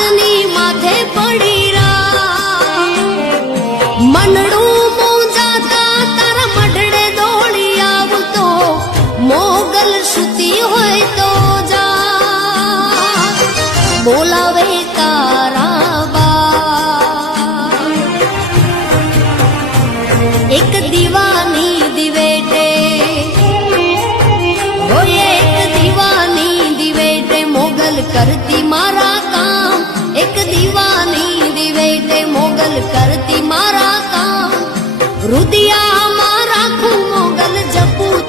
હાથની માથે પડી રા મનડું મૂંઝાતા તારા મઢડે દોડી આવતો મોગલ સુતી હોય તો જા બોલાવે તારા બા એક દીવાની દિવેટે એક દીવાની દિવેટે મોગલ કરતી મારા કામ એક દીવાની દિવેટે મોગલ કરતી મારા કામ રુદિયા